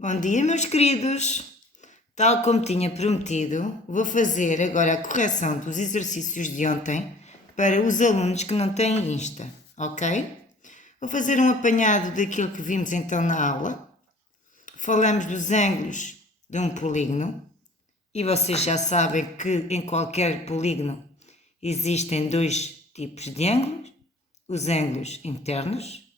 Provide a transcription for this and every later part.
Bom dia, meus queridos! Tal como tinha prometido, vou fazer agora a correção dos exercícios de ontem para os alunos que não têm Insta, ok? Vou fazer um apanhado daquilo que vimos então na aula. Falamos dos ângulos de um polígono e vocês já sabem que em qualquer polígono existem dois tipos de ângulos: os ângulos internos,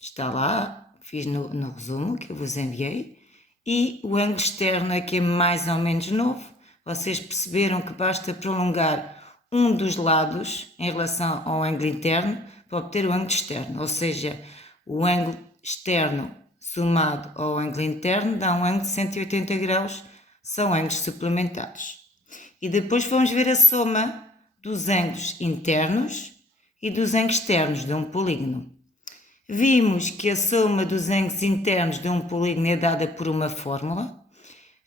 está lá, fiz no resumo que eu vos enviei, e o ângulo externo é que é mais ou menos novo. Vocês perceberam que basta prolongar um dos lados em relação ao ângulo interno para obter o ângulo externo, ou seja, o ângulo externo somado ao ângulo interno dá um ângulo de 180 graus, são ângulos suplementares. E depois vamos ver a soma dos ângulos internos e dos ângulos externos de um polígono. Vimos que a soma dos ângulos internos de um polígono é dada por uma fórmula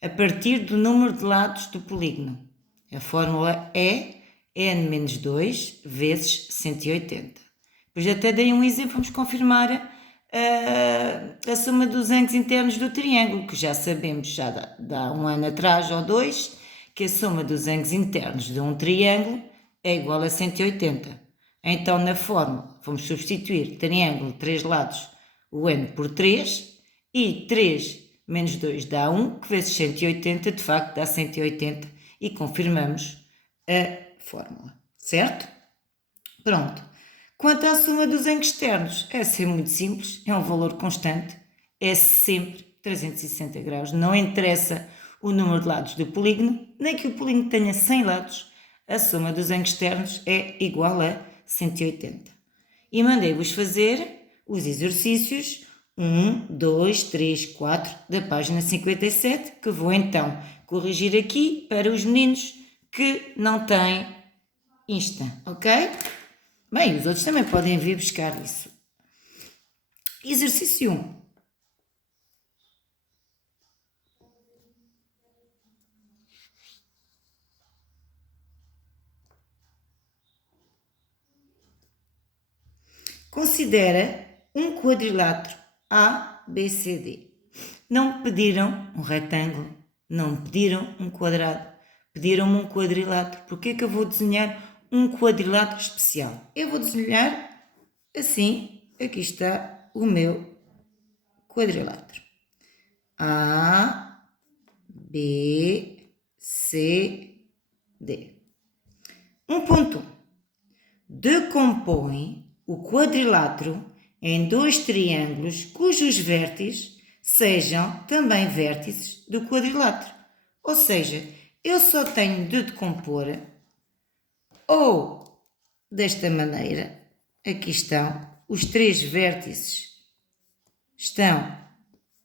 a partir do número de lados do polígono. A fórmula é n-2 vezes 180. Depois até dei um exemplo, vamos confirmar a soma dos ângulos internos do triângulo, que já sabemos, já dá um ano atrás ou dois, que a soma dos ângulos internos de um triângulo é igual a 180. Então, na fórmula, vamos substituir triângulo, 3 lados, o n por 3, e 3 menos 2 dá 1, que vezes 180, de facto, dá 180, e confirmamos a fórmula, certo? Pronto. Quanto à soma dos ângulos externos, essa é muito simples, é um valor constante, é sempre 360 graus, não interessa o número de lados do polígono, nem que o polígono tenha 100 lados, a soma dos ângulos externos é igual a 180. E mandei-vos fazer os exercícios 1, 2, 3, 4 da página 57, que vou então corrigir aqui para os meninos que não têm Insta, ok? Bem, os outros também podem vir buscar isso. Exercício 1. Considera um quadrilátero ABCD. Não me pediram um retângulo, não me pediram um quadrado, pediram-me um quadrilátero. Porquê é que eu vou desenhar um quadrilátero especial? Eu vou desenhar assim, aqui está o meu quadrilátero. A, B, C, D. 1.1. Decompõe o quadrilátero em dois triângulos cujos vértices sejam também vértices do quadrilátero. Ou seja, eu só tenho de decompor ou desta maneira, aqui estão os três vértices,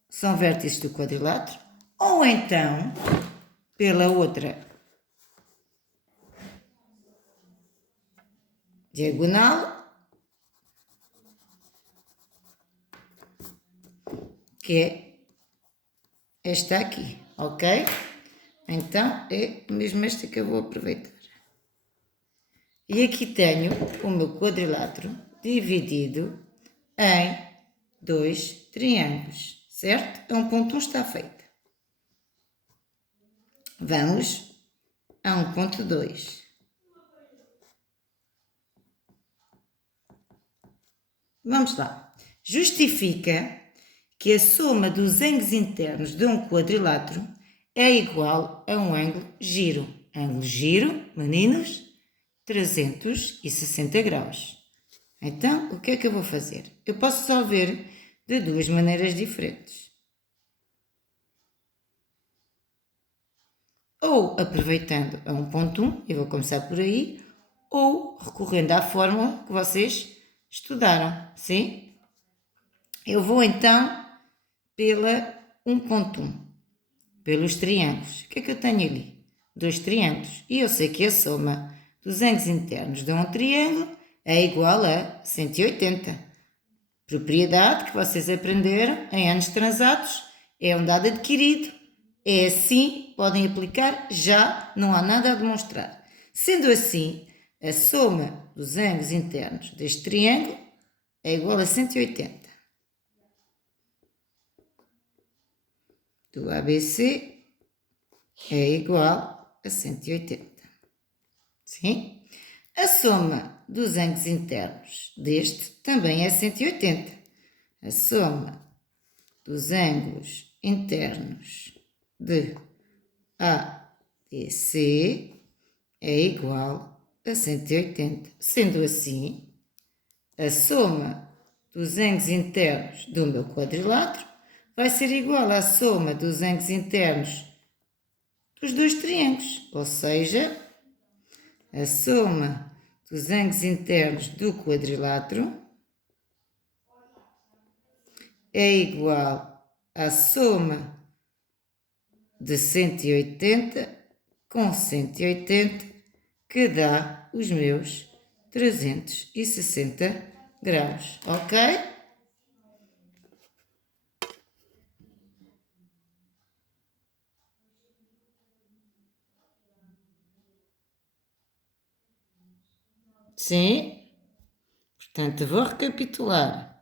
são vértices do quadrilátero, ou então pela outra diagonal, que é esta aqui, ok? Então é mesmo esta que eu vou aproveitar. E aqui tenho o meu quadrilátero dividido em dois triângulos, certo? A 1.1 está feita. Vamos a 1.2. Vamos lá. Justifica que a soma dos ângulos internos de um quadrilátero é igual a um ângulo giro. Ângulo giro, meninos, 360 graus. Então, o que é que eu vou fazer? Eu posso resolver de duas maneiras diferentes. Ou aproveitando a 1.1, eu vou começar por aí, ou recorrendo à fórmula que vocês estudaram, sim? Eu vou então pela 1.1, pelos triângulos. O que é que eu tenho ali? Dois triângulos. E eu sei que a soma dos ângulos internos de um triângulo é igual a 180. Propriedade que vocês aprenderam em anos transatos, é um dado adquirido. É assim, podem aplicar já, não há nada a demonstrar. Sendo assim, a soma dos ângulos internos deste triângulo é igual a 180. do ABC é igual a 180. Sim? A soma dos ângulos internos deste também é 180. A soma dos ângulos internos de A e C é igual a 180. Sendo assim, a soma dos ângulos internos do meu quadrilátero vai ser igual à soma dos ângulos internos dos dois triângulos, ou seja, a soma dos ângulos internos do quadrilátero é igual à soma de 180 com 180, que dá os meus 360 graus, ok? Sim, portanto, vou recapitular.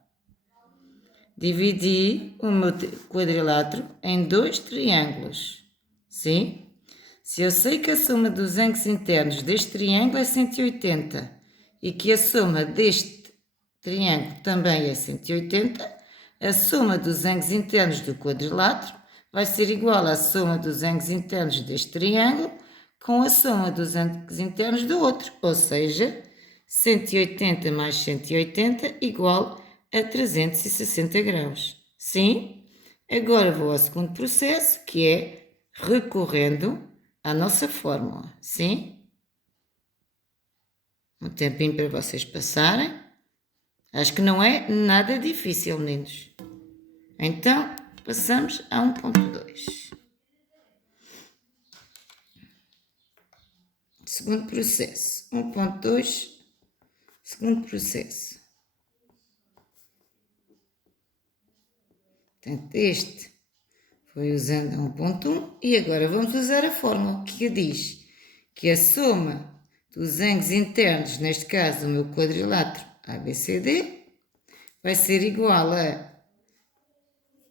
Dividi o meu quadrilátero em dois triângulos. Sim? Se eu sei que a soma dos ângulos internos deste triângulo é 180 e que a soma deste triângulo também é 180, a soma dos ângulos internos do quadrilátero vai ser igual à soma dos ângulos internos deste triângulo com a soma dos ângulos internos do outro, ou seja, 180 mais 180 igual a 360 graus. Sim? Agora vou ao segundo processo, que é recorrendo à nossa fórmula. Sim? Um tempinho para vocês passarem. Acho que não é nada difícil, meninos. Então, passamos a 1.2. Segundo processo. 1.2. Segundo processo. Portanto, este foi usando a 1.1 e agora vamos usar a fórmula que diz que a soma dos ângulos internos, neste caso o meu quadrilátero ABCD, vai ser igual a...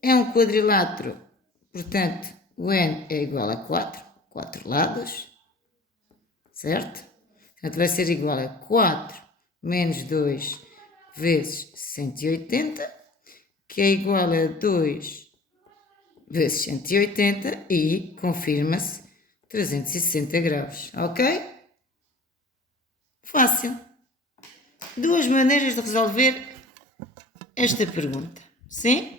É um quadrilátero, portanto, o n é igual a 4 lados, certo? Portanto, vai ser igual a 4 menos 2 vezes 180, que é igual a 2 vezes 180 e confirma-se 360 graus, ok? Fácil. Duas maneiras de resolver esta pergunta, sim?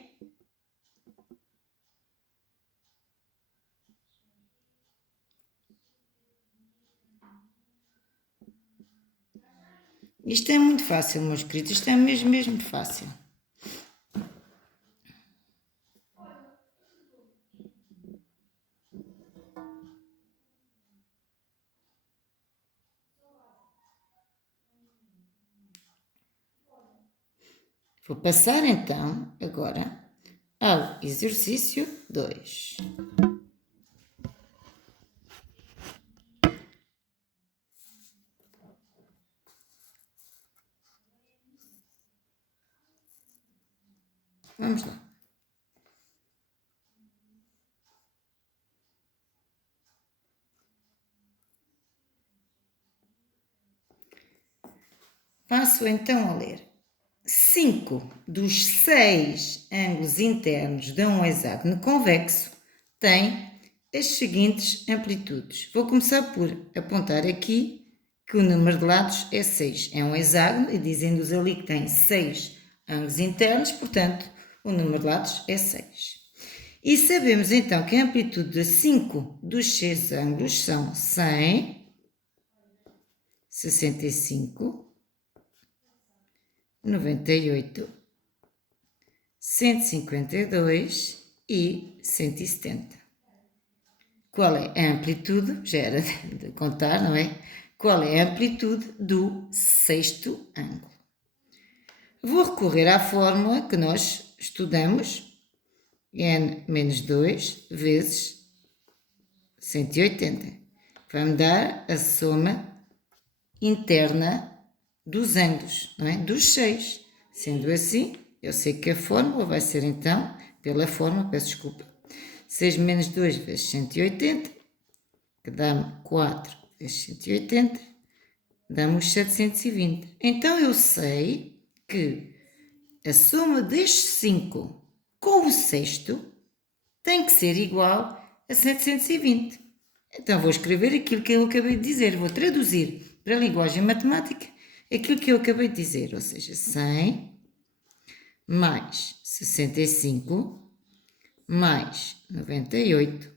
Isto é muito fácil, meus queridos, isto é mesmo fácil. Vou passar então agora ao exercício 2. Vamos lá. Passo então a ler. 5 dos 6 ângulos internos de um hexágono convexo têm as seguintes amplitudes. Vou começar por apontar aqui que o número de lados é 6. É um hexágono e dizendo-nos ali que tem 6 ângulos internos, portanto, o número de lados é 6. E sabemos então que a amplitude de 5 dos 6 ângulos são 100, 65, 98, 152 e 170. Qual é a amplitude? Já era de contar, não é? Qual é a amplitude do sexto ângulo? Vou recorrer à fórmula que nós estudamos, n menos 2 vezes 180. Vai-me dar a soma interna dos ângulos, não é? Dos 6. Sendo assim, eu sei que a fórmula vai ser então, pela fórmula, peço desculpa, 6 menos 2 vezes 180, que dá-me 4 vezes 180, dá-me os 720. Então eu sei que a soma destes 5 com o sexto tem que ser igual a 720. Então vou escrever aquilo que eu acabei de dizer, vou traduzir para a linguagem matemática aquilo que eu acabei de dizer, ou seja, 100 mais 65 mais 98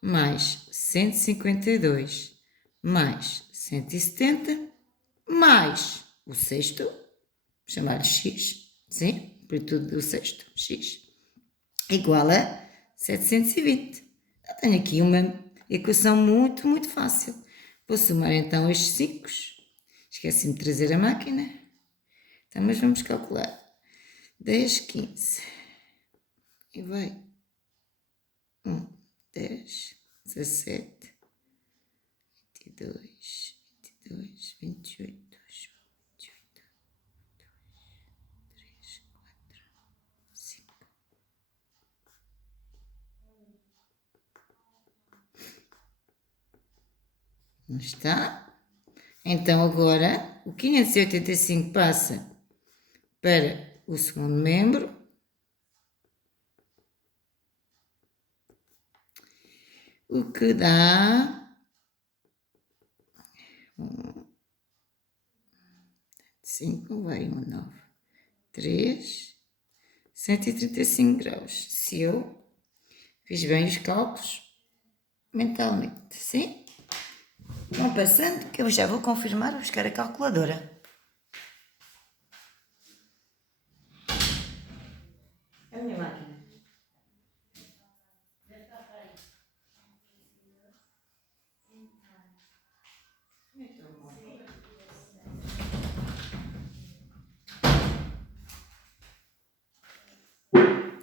mais 152 mais 170 mais o sexto, chamar x, sim, amplitude do sexto, x, igual a 720. Eu tenho aqui uma equação muito, muito fácil. Vou somar então estes 5. Esqueci-me de trazer a máquina. Então, mas vamos calcular. 10, 15. E vai. 1, 10, 17, 22, 22, 28, 28, 3, 4, 5. Não está? Então agora o 585 passa para o segundo membro. O que dá 5 vai 1, 9, 3, 135 graus. Se eu fiz bem os cálculos mentalmente, sim? Vão passando que eu já vou confirmar, vou buscar a calculadora. A minha máquina.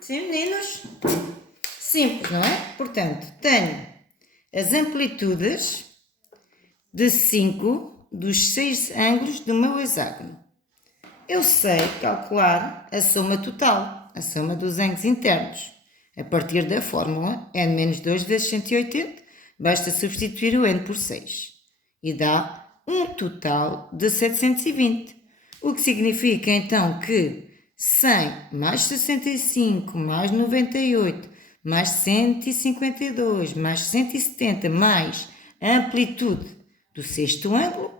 Sim, meninos? Simples, não é? Portanto, tenho as amplitudes de 5 dos 6 ângulos do meu hexágono. Eu sei calcular a soma total, a soma dos ângulos internos. A partir da fórmula n-2 vezes 180, basta substituir o n por 6 e dá um total de 720. O que significa então que 100 mais 65 mais 98 mais 152 mais 170 mais a amplitude do sexto ângulo,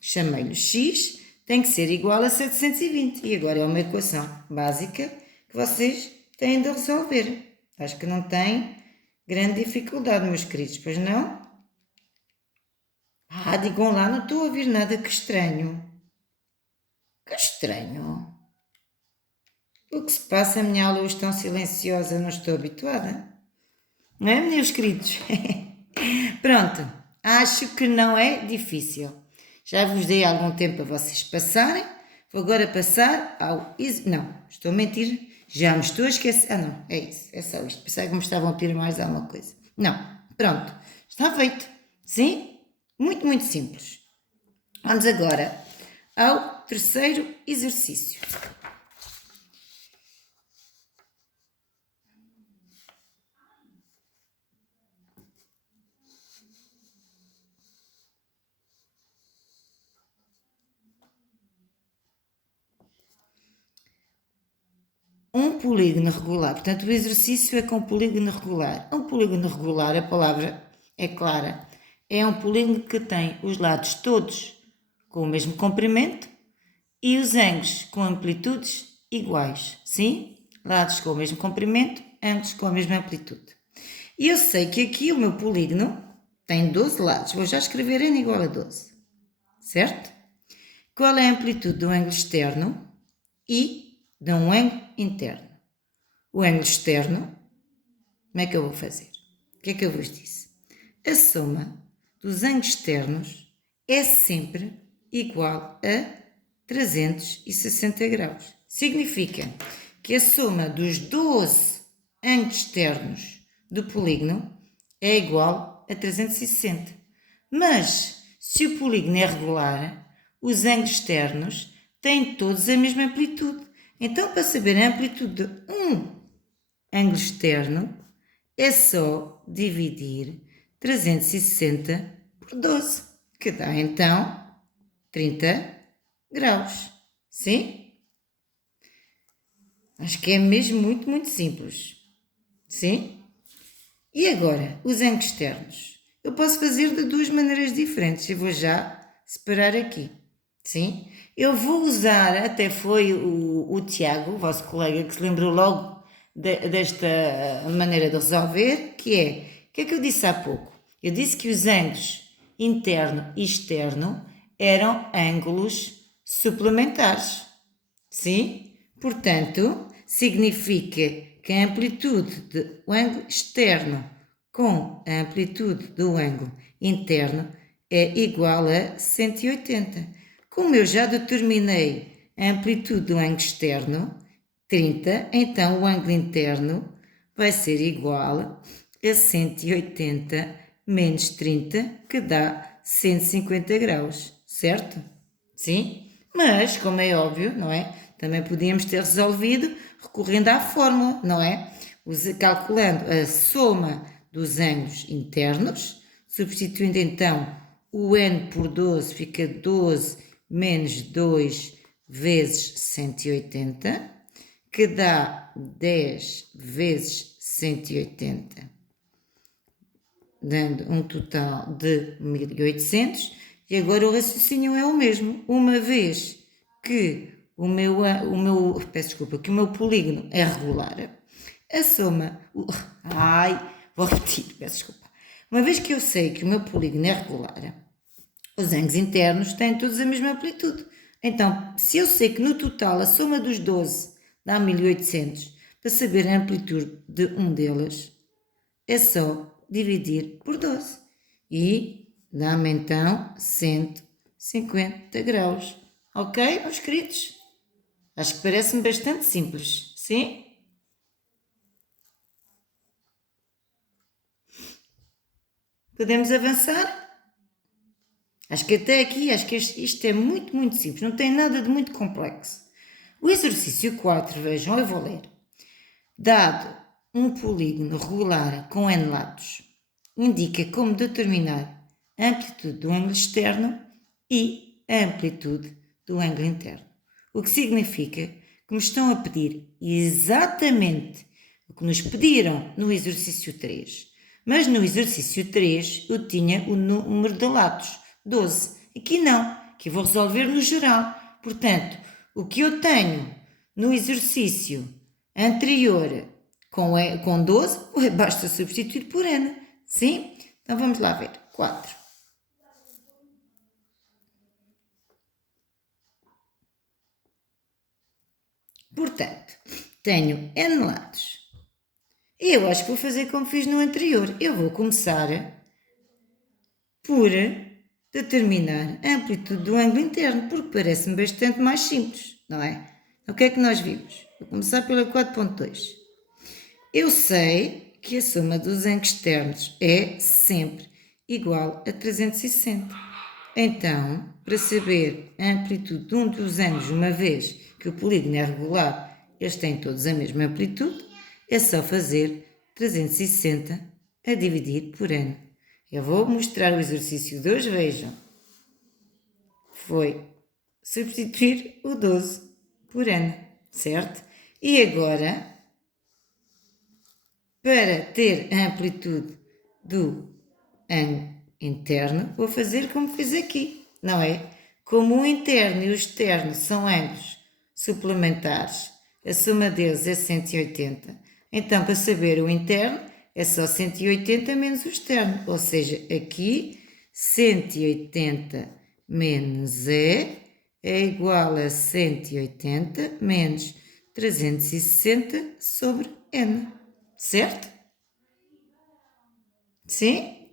chamei-lhe x, tem que ser igual a 720. E agora é uma equação básica que vocês têm de resolver. Acho que não tem grande dificuldade, meus queridos, pois não? Digam lá, não estou a ouvir nada, que estranho. Que estranho. O que se passa? A minha aula hoje tão silenciosa, não estou habituada. Não é, meus queridos? Pronto, acho que não é difícil. Já vos dei algum tempo para vocês passarem. Vou agora passar ao... Não, estou a mentir. Já me estou a esquecer. Não, é isso. É só isto. Pensava que me estavam a pedir mais alguma coisa. Não, pronto. Está feito. Sim? Muito, muito simples. Vamos agora ao terceiro exercício. Um polígono regular, portanto o exercício é com polígono regular. Um polígono regular, a palavra é clara, é um polígono que tem os lados todos com o mesmo comprimento e os ângulos com amplitudes iguais. Sim? Lados com o mesmo comprimento, ângulos com a mesma amplitude. E eu sei que aqui o meu polígono tem 12 lados, vou já escrever n igual a 12, certo? Qual é a amplitude do ângulo externo e de um ângulo interno? O ângulo externo, como é que eu vou fazer? O que é que eu vos disse? A soma dos ângulos externos é sempre igual a 360 graus. Significa que a soma dos 12 ângulos externos do polígono é igual a 360. Mas, se o polígono é regular, os ângulos externos têm todos a mesma amplitude. Então, para saber a amplitude de um ângulo externo, é só dividir 360 por 12, que dá então 30 graus. Sim? Acho que é mesmo muito, muito simples. Sim? E agora, os ângulos externos. Eu posso fazer de duas maneiras diferentes. Eu vou já separar aqui. Sim? Eu vou usar, até foi o Tiago, o vosso colega, que se lembrou logo desta maneira de resolver, que é, o que é que eu disse há pouco? Eu disse que os ângulos interno e externo eram ângulos suplementares. Sim? Portanto, significa que a amplitude do ângulo externo com a amplitude do ângulo interno é igual a 180. Como eu já determinei a amplitude do ângulo externo, 30, então o ângulo interno vai ser igual a 180 menos 30, que dá 150 graus, certo? Sim? Mas, como é óbvio, não é? Também podíamos ter resolvido recorrendo à fórmula, não é? Calculando a soma dos ângulos internos, substituindo então o n por 12, fica 12 menos 2 vezes 180, que dá 10 vezes 180, dando um total de 1800. E agora o raciocínio é o mesmo, uma vez que o meu polígono é regular, a soma, vou repetir, peço desculpa. Uma vez que eu sei que o meu polígono é regular, os ângulos internos têm todos a mesma amplitude. Então, se eu sei que no total a soma dos 12 dá 1800, para saber a amplitude de um deles, é só dividir por 12. E dá-me então 150 graus. Ok, meus queridos? Acho que parece-me bastante simples, sim? Podemos avançar? Acho que até aqui, acho que isto é muito, muito simples, não tem nada de muito complexo. O exercício 4, vejam, eu vou ler. Dado um polígono regular com n lados, indica como determinar a amplitude do ângulo externo e a amplitude do ângulo interno. O que significa que me estão a pedir exatamente o que nos pediram no exercício 3. Mas no exercício 3 eu tinha o número de lados, 12. Aqui não, aqui vou resolver no geral. Portanto, o que eu tenho no exercício anterior com 12, basta substituir por n. Sim? Então vamos lá ver. 4. Portanto, tenho n lados. E eu acho que vou fazer como fiz no anterior. Eu vou começar por determinar a amplitude do ângulo interno, porque parece-me bastante mais simples, não é? O que é que nós vimos? Vou começar pela 4.2. Eu sei que a soma dos ângulos externos é sempre igual a 360. Então, para saber a amplitude de um dos ângulos, uma vez que o polígono é regular, eles têm todos a mesma amplitude, é só fazer 360 a dividir por n. Eu vou mostrar o exercício 2, vejam. Foi substituir o 12 por n, certo? E agora, para ter a amplitude do ângulo interno, vou fazer como fiz aqui, não é? Como o interno e o externo são ângulos suplementares, a soma deles é 180. Então, para saber o interno, é só 180 menos o externo. Ou seja, aqui 180 menos é igual a 180 menos 360 sobre n. Certo? Sim?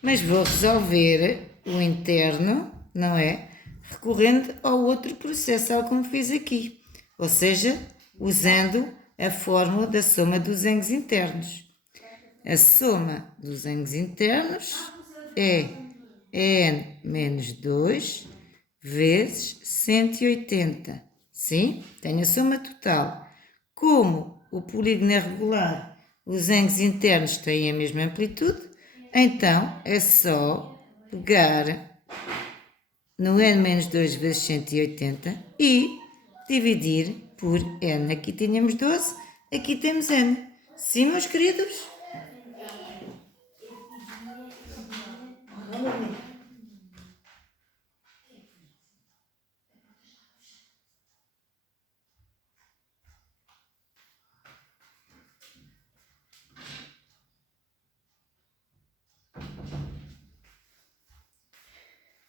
Mas vou resolver o interno, não é? Recorrendo ao outro processo, tal como fiz aqui. Ou seja, usando a fórmula da soma dos ângulos internos. A soma dos ângulos internos é n menos 2 vezes 180. Sim? Tenho a soma total. Como o polígono é regular, os ângulos internos têm a mesma amplitude, então é só pegar no n menos 2 vezes 180 e dividir por n. Aqui tínhamos 12, aqui temos n. Sim, meus queridos?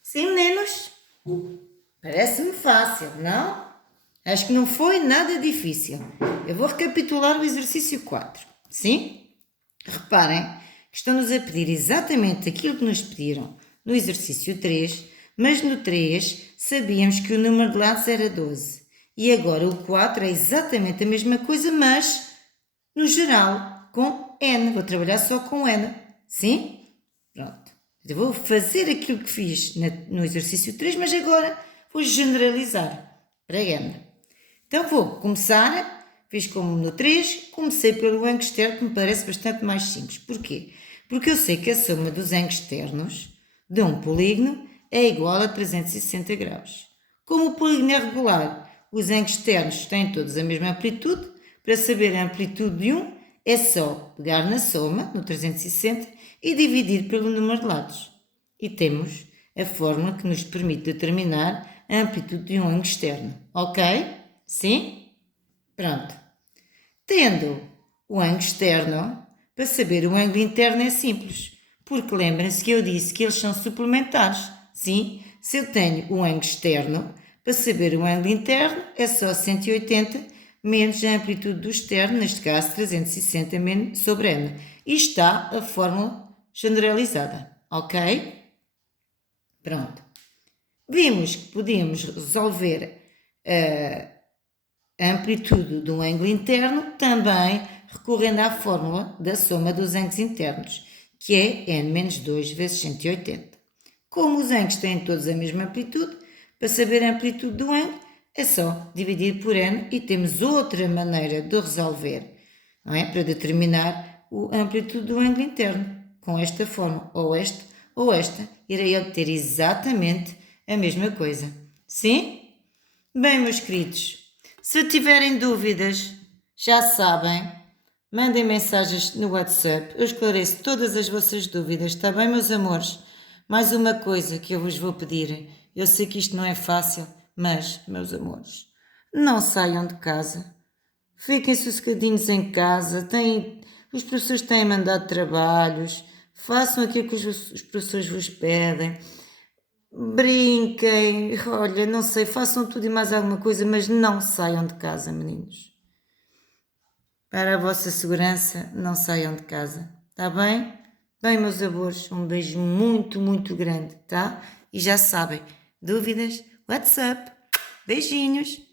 Sim, meninos? Parece-me fácil, não? Acho que não foi nada difícil. Eu vou recapitular o exercício 4. Sim? Reparem que estão-nos a pedir exatamente aquilo que nos pediram no exercício 3, mas no 3 sabíamos que o número de lados era 12. E agora o 4 é exatamente a mesma coisa, mas no geral, com n. Vou trabalhar só com n. Sim? Pronto. Eu vou fazer aquilo que fiz no exercício 3, mas agora vou generalizar para n. Então vou começar, fiz como no 3, comecei pelo ângulo externo, que me parece bastante mais simples. Porquê? Porque eu sei que a soma dos ângulos externos de um polígono é igual a 360 graus. Como o polígono é regular, os ângulos externos têm todos a mesma amplitude. Para saber a amplitude de um, é só pegar na soma, no 360, e dividir pelo número de lados. E temos a fórmula que nos permite determinar a amplitude de um ângulo externo. Ok? Sim? Pronto. Tendo o ângulo externo, para saber o ângulo interno é simples, porque lembrem-se que eu disse que eles são suplementares. Sim? Se eu tenho o ângulo externo, para saber o ângulo interno é só 180 menos a amplitude do externo, neste caso 360 sobre n. E está a fórmula generalizada. Ok? Pronto. Vimos que podíamos resolver a amplitude do ângulo interno também recorrendo à fórmula da soma dos ângulos internos, que é n menos 2 vezes 180. Como os ângulos têm todos a mesma amplitude, para saber a amplitude do ângulo, é só dividir por n e temos outra maneira de resolver, não é? Para determinar a amplitude do ângulo interno, com esta forma, ou esta, irei obter exatamente a mesma coisa. Sim? Bem, meus queridos, se tiverem dúvidas, já sabem, mandem mensagens no WhatsApp, eu esclareço todas as vossas dúvidas, está bem, meus amores? Mais uma coisa que eu vos vou pedir, eu sei que isto não é fácil, mas, meus amores, não saiam de casa, fiquem sossegadinhos em casa, os professores têm mandado trabalhos, façam aquilo que os professores vos pedem, brinquem, olha, não sei, façam tudo e mais alguma coisa, mas não saiam de casa, meninos. Para a vossa segurança, não saiam de casa, está bem? Bem, meus amores, um beijo muito, muito grande, tá? E já sabem, dúvidas? WhatsApp. Beijinhos!